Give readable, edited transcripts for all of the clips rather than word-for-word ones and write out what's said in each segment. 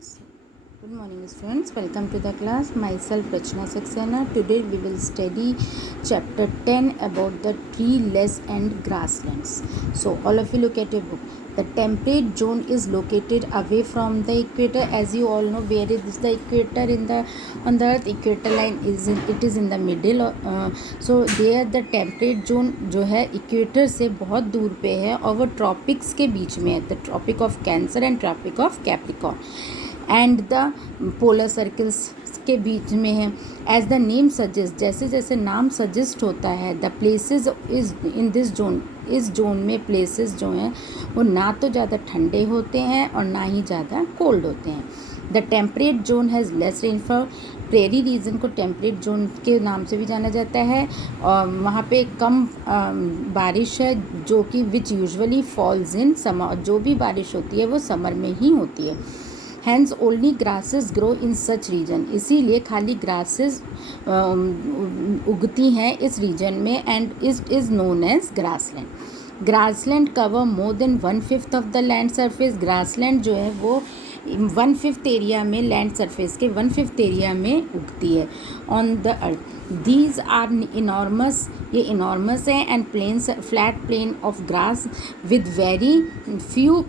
students. Good morning students. Welcome to the class. Myself Rachna Saxena. Today we will study chapter 10 about the treeless and grasslands. So all of you look at your book. The temperate zone is located away from the equator. As you all know, where is the equator on the earth? Equator line is in the middle. So there the temperate zone जो है equator से बहुत दूर पे है और वो tropics के बीच में है. The tropic of Cancer and tropic of Capricorn and the polar circles के बीच में है. एज द नेम सजेस्ट, जैसे जैसे नाम सजेस्ट होता है, the places is in this zone, इस जोन में प्लेसेस जो हैं वो ना तो ज़्यादा ठंडे होते हैं और ना ही ज़्यादा कोल्ड होते हैं. The temperate zone has less rainfall. Prairie region को टेम्परेट जोन के नाम से भी जाना जाता है और वहाँ पे कम बारिश है जो कि विच यूजुअली फॉल्स इन समर. जो भी बारिश होती है वो समर में ही होती है. Hence only grasses grow in such region. इसीलिए खाली ग्रासेस उगती हैं इस रीजन में and is known as grassland. Grassland cover more than 1/5 of the land surface. Grassland जो है वो 1/5 एरिया में, लैंड सरफेस के 1/5 एरिया में उगती है on the earth. These are enormous, ये इनॉर्मस है and plains, flat plain of grass with very few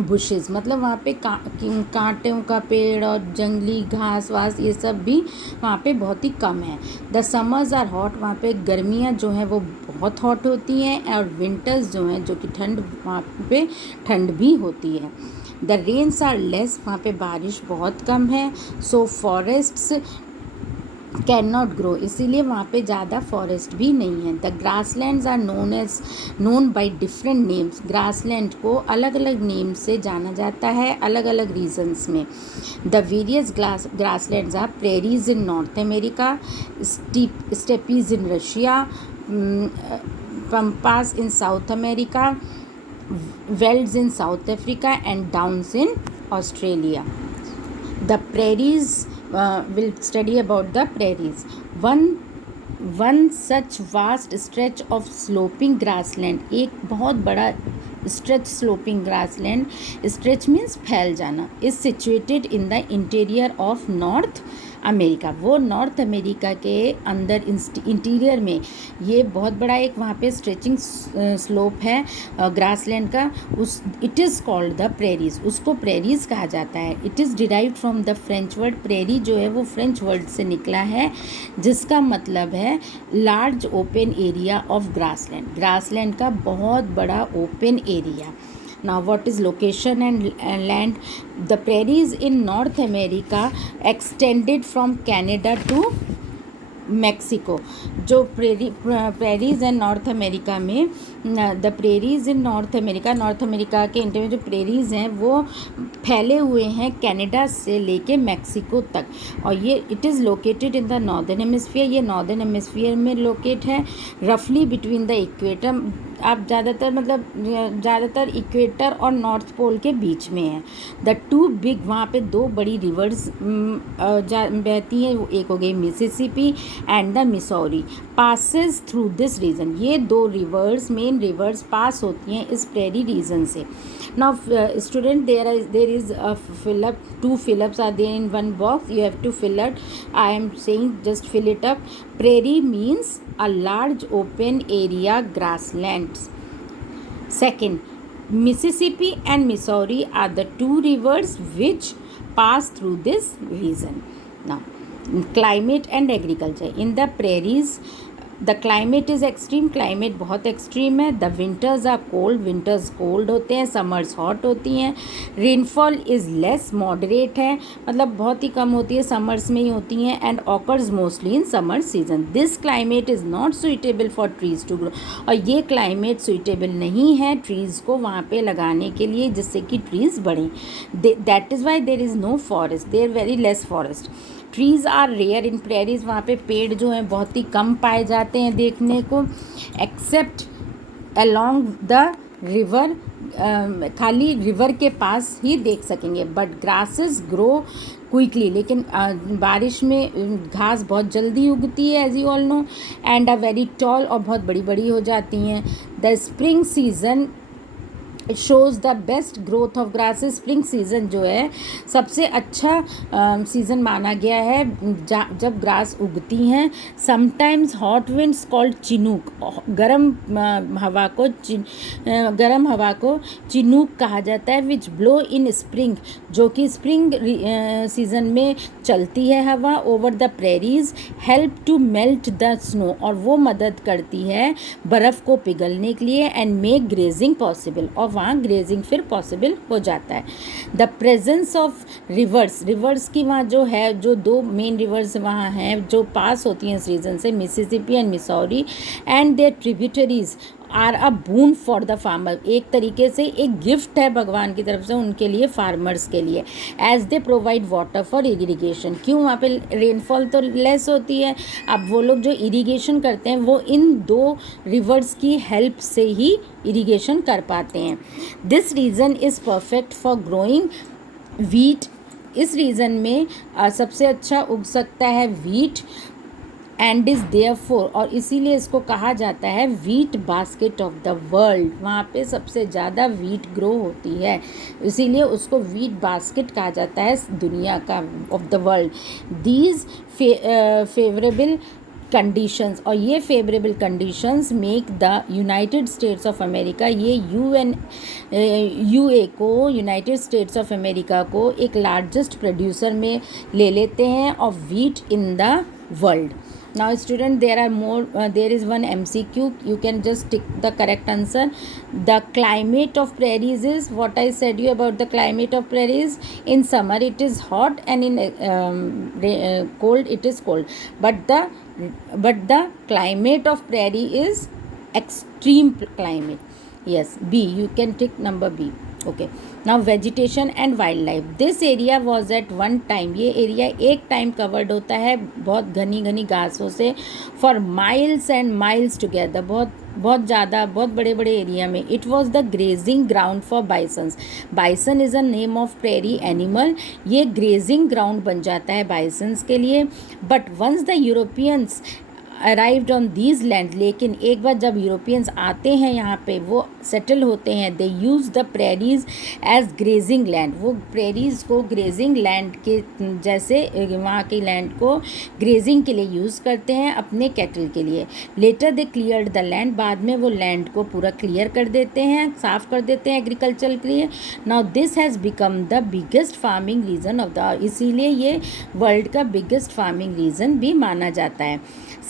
bushes. मतलब वहाँ पे कांटों का पेड़ और जंगली घास वास ये सब भी वहाँ पे बहुत ही कम है. द समर्स आर हॉट, वहाँ पे गर्मियाँ जो हैं वो बहुत हॉट होती हैं और विंटर्स जो हैं जो कि ठंड, वहाँ पे ठंड भी होती है. द रेन्स आर लेस, वहाँ पे बारिश बहुत कम है. So forests can not grow, इसीलिए वहाँ पे ज़्यादा फॉरेस्ट भी नहीं है. The grasslands are known by different names. Grassland को अलग अलग नेम से जाना जाता है अलग अलग रीजन्स में. The various grasslands are prairies in North America, steppes in Russia, pampas in South America, velds in South Africa and downs in Australia. The prairies, will study about the prairies. One such vast stretch of sloping grassland, एक बहुत बड़ा stretch sloping grassland, stretch means फैल जाना, is situated in the interior of north America. वो north America के अंदर interior में ये बहुत बड़ा एक वहाँ पे स्ट्रेचिंग स्लोप है ग्रासलैंड का. उस it is called the prairies, उसको प्रेरीज कहा जाता है. It is derived from the French word. Prairie जो है वो फ्रेंच वर्ड से निकला है जिसका मतलब है large open area of grassland. Grassland का बहुत बड़ा open area. Now what is location and land? The prairies in North America extended from Canada to Mexico. जो प्रेरीज है नॉर्थ अमेरिका में, the prairies in North America के inter में जो prairies हैं वो फैले हुए हैं कनाडा से लेके मैक्सिको तक. और ये it is located in the northern hemisphere. ये नॉर्दर्न हेमिस्फीयर में लोकेट है, रफली बिटवीन द इक्वेटर. आप ज़्यादातर इक्वेटर और नॉर्थ पोल के बीच में है. द टू बिग, वहाँ पे दो बड़ी रिवर्स बहती हैं. एक हो गई Mississippi and the Missouri, passes through this region. ये दो रिवर्स, मेन रिवर्स पास होती हैं इस प्रेरी रीजन से. Now student, there is fill up, 2 fill-ups are there in one box. You have to fill it. I am saying just fill it up. Prairie means a large open area grasslands. Second, Mississippi and Missouri are the 2 rivers which pass through this region. Now, climate and agriculture. In the prairies, द climate is extreme, climate बहुत extreme है. The winters are cold, winters cold होते हैं, summers hot होती हैं. Rainfall is less, moderate है, मतलब बहुत ही कम होती है, समर्स में ही होती हैं. And occurs mostly in summer season. This climate is not suitable for trees to grow. और ये क्लाइमेट सुइटेबल नहीं है ट्रीज़ को वहाँ पे लगाने के लिए जिससे कि ट्रीज़ बढ़ें. That is why there is no forest, there very less forest. Trees are rare in prairies. वहाँ पे पेड़ जो हैं बहुत ही कम पाए जाते हैं देखने को, एक्सेप्ट अलोंग द रिवर. खाली रिवर के पास ही देख सकेंगे. बट ग्रासेस ग्रो क्विकली, लेकिन बारिश में घास बहुत जल्दी उगती है as you all know. And a very tall, और बहुत बड़ी बड़ी हो जाती हैं. The spring season it shows the best growth of grasses. Spring season जो है सबसे अच्छा सीज़न माना गया है जब ग्रास उगती हैं। Sometimes hot winds called Chinook, गर्म हवा को चिनूक कहा जाता है, विच ब्लो इन स्प्रिंग, जो कि स्प्रिंग सीज़न में चलती है हवा, over the prairies, help to melt the snow, और वो मदद करती है बर्फ़ को पिघलने के लिए, एंड मेक ग्रेजिंग पॉसिबल, और वहाँ ग्रेजिंग फिर पॉसिबल हो जाता है। द प्रेजेंस ऑफ रिवर्स की वहाँ जो है, जो दो मेन रिवर्स वहाँ हैं जो पास होती हैं इस रीजन से, Mississippi and Missouri, and their tributaries are a boon for the farmer. एक तरीके से एक गिफ्ट है भगवान की तरफ से उनके लिए, फार्मर्स के लिए, as they provide water for irrigation. क्यों? वहाँ पे रेनफॉल तो लेस होती है, अब वो लोग जो इरीगेशन करते हैं वो इन दो रिवर्स की हेल्प से ही इरीगेशन कर पाते हैं। This region is perfect for growing wheat. इस रीजन में सबसे अच्छा उग सकता है वीट, एंड इज़ देयरफॉर, और इसीलिए इसको कहा जाता है wheat basket of the world. वहाँ पे सबसे ज़्यादा वीट ग्रो होती है, इसीलिए उसको वीट बास्केट कहा जाता है दुनिया का, of the world. These favourable conditions, और ये favourable conditions make the United states of America, ये यूनाइटेड स्टेट्स ऑफ अमेरिका को एक लार्जेस्ट प्रोड्यूसर में ले लेते हैं of wheat in the world. Now student, there is one MCQ, you can just tick the correct answer. The climate of prairies is, what I said you about the climate of prairies, in summer it is hot, and in cold it is cold, but the climate of prairie is extreme climate. Yes, B, you can tick number B. Okay, now vegetation and wildlife. This area was at one time, ये area एक time covered होता है बहुत घनी घनी घासों से, for miles and miles together, बहुत ज़्यादा, बहुत बड़े बड़े एरिया में। It was the grazing ground for bisons. Bison is a name of prairie animal, ये ग्रेजिंग ग्राउंड बन जाता है बाइसन्स के लिए। But once the Europeans arrived on these land, लेकिन एक बार जब यूरोपियंस आते हैं यहाँ पे, वो सेटल होते हैं, they use the prairies as grazing land, वो प्रेरीज को ग्रेजिंग लैंड के जैसे वहाँ की लैंड को ग्रेजिंग के लिए यूज़ करते हैं अपने कैटल के लिए। Later they cleared the land, बाद में वो लैंड को पूरा क्लियर कर देते हैं, साफ़ कर देते हैं एग्रीकल्चर के लिए। Now this has become the biggest farming region of the, इसीलिए ये वर्ल्ड का बिगेस्ट फार्मिंग रीजन भी माना जाता है।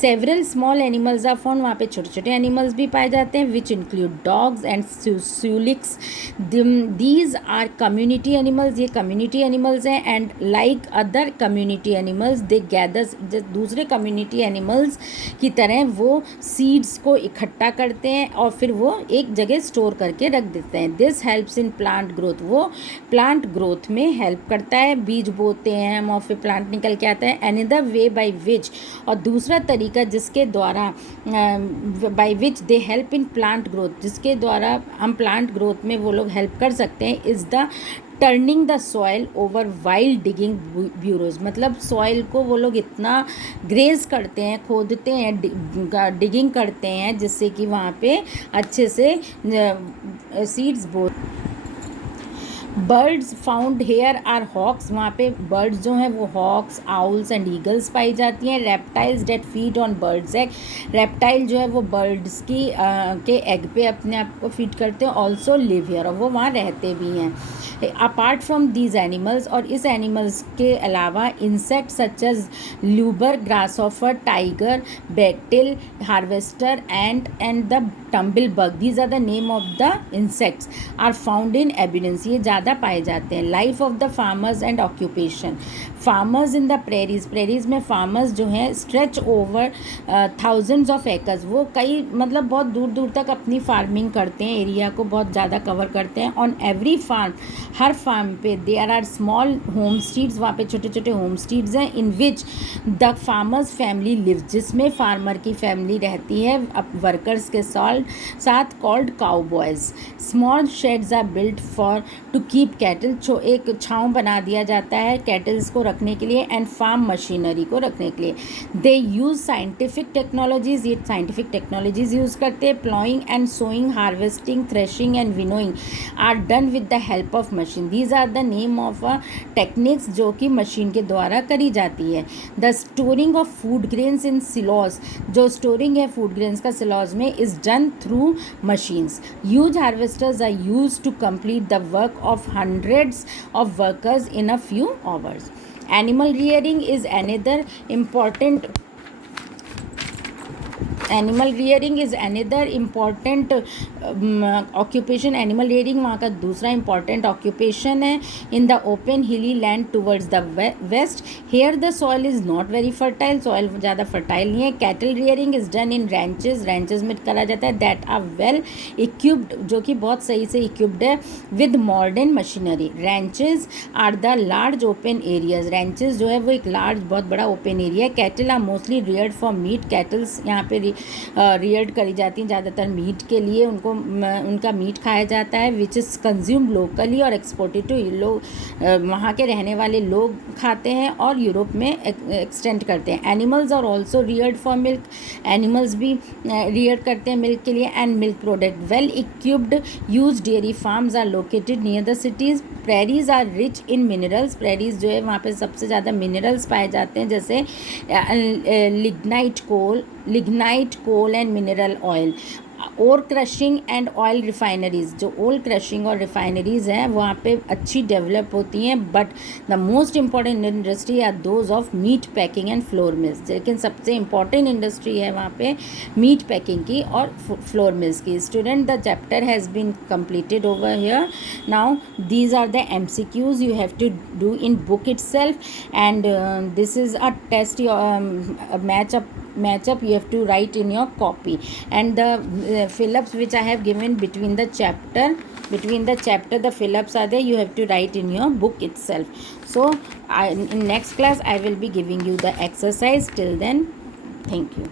Several small animals are found, वहाँ पे छोटे छोटे एनिमल्स भी पाए जाते हैं, which include dogs and sousliks. These are community animals, ये कम्युनिटी एनिमल्स हैं, and like other community animals they gather, दूसरे कम्युनिटी एनिमल्स की तरह वो सीड्स को इकट्ठा करते हैं और फिर वो एक जगह स्टोर करके रख देते हैं। This helps in plant growth, वो प्लांट ग्रोथ में हेल्प करता है। बीज बोते हैं हम और फिर प्लांट निकल के आता है। अनदर वे बाई विच, और दूसरा तरीका जिसके द्वारा by which they help in plant growth, जिसके द्वारा हम प्लांट ग्रोथ में वो लोग हेल्प कर सकते हैं, is the turning the soil over while digging bureaus. मतलब सॉइल को वो लोग इतना ग्रेज करते हैं, खोदते हैं, डिगिंग करते हैं, जिससे कि वहाँ पे अच्छे से सीड्स बो। Birds found here are hawks, वहाँ पे बर्ड्स जो हैं वो हॉक्स, आउल्स एंड ईगल्स पाई जाती हैं। Reptiles that feed on birds egg, reptile जो है वो बर्ड्स की के एग पे अपने आप को फीड करते हैं। ऑल्सो लिव हियर, और वो वहाँ रहते भी हैं। अपार्ट फ्रॉम दीज एनिमल्स, और इस एनिमल्स के अलावा insect such as lubber, grasshopper, tiger, beetle, harvester and the tumble bug, these are the name of the insects, are found in abundance, ये ज़्यादा पाए जाते हैं। Life of the farmers and occupation, farmers in the prairies में farmers जो हैं stretch over thousands of acres, वो कई मतलब बहुत दूर दूर तक अपनी फार्मिंग करते हैं, एरिया को बहुत ज़्यादा कवर करते हैं। ऑन एवरी फार्म, हर फार्म पे there are small home streets, वहाँ पे छोटे छोटे होम स्ट्रीट्स हैं, in which the farmers family live, जिसमें फार्मर की फैमिली रहती है वर्कर्स के साथ, called cowboys. Small sheds are built for to keep cattle, एक छाँव बना दिया जाता है कैटल्स को रखने के लिए एंड फार्म मशीनरी को रखने के लिए. दे यूज़ साइंटिफिक टेक्नोलॉजीज़, ये साइंटिफिक टेक्नोलॉजीज़ यूज़ करते हैं. Ploughing and sowing, harvesting, threshing and winnowing are done with the help of machine. These are the name of techniques जो कि मशीन के द्वारा करी जाती है. The storing of food grains in silos, जो स्टोरिंग है फूड ग्रेन्स का सिलॉज में, is done through machines. Huge harvesters are use to complete the work of hundreds of workers in a few hours. Animal rearing is another important occupation. Animal rearing वहाँ का दूसरा important occupation है. In the open hilly land towards the west, here the soil is not very fertile, soil ज़्यादा fertile नहीं है. Cattle rearing is done in ranches में करा जाता है दैट आर वेल इक्विप्ड, जो कि बहुत सही से इक्विप्ड है with modern machinery. Ranches are the large open areas, ranches जो है वो एक लार्ज बहुत बड़ा ओपन एरिया है. Cattle are mostly reared for meat, cattles यहाँ पे रियर्ड करी जाती हैं ज़्यादातर मीट के लिए, उनको उनका मीट खाया जाता है. विच इज़ कंज्यूम लोकली और एक्सपोर्टेड टू, लोग वहाँ के रहने वाले लोग खाते हैं और यूरोप में एक्सटेंड करते हैं. Animals are also reared for milk, animals भी रियर्ड करते हैं मिल्क के लिए. And milk product, well equipped use dairy farms are located near the cities. Prairies are rich in minerals, prairies जो है वहाँ पे सबसे ज़्यादा मिनरल्स पाए जाते हैं, जैसे lignite coal and mineral oil. Oil crushing and oil refineries, जो ओल क्रशिंग और रिफाइनरीज हैं वहाँ पे अच्छी डेवलप होती हैं. But the most important industry are those of meat packing and flour mills, लेकिन सबसे इम्पॉर्टेंट इंडस्ट्री है वहाँ पे मीट पैकिंग की और फ्लोर मिल्स की. Student, the chapter has been completed over here. Now these are the MCQs you have to do in book itself, and this is a test, a matchup you have to write in your copy, and the fill-ups which I have given between the chapter the fill-ups are there, you have to write in your book itself. So in next class I will be giving you the exercise. Till then, thank you.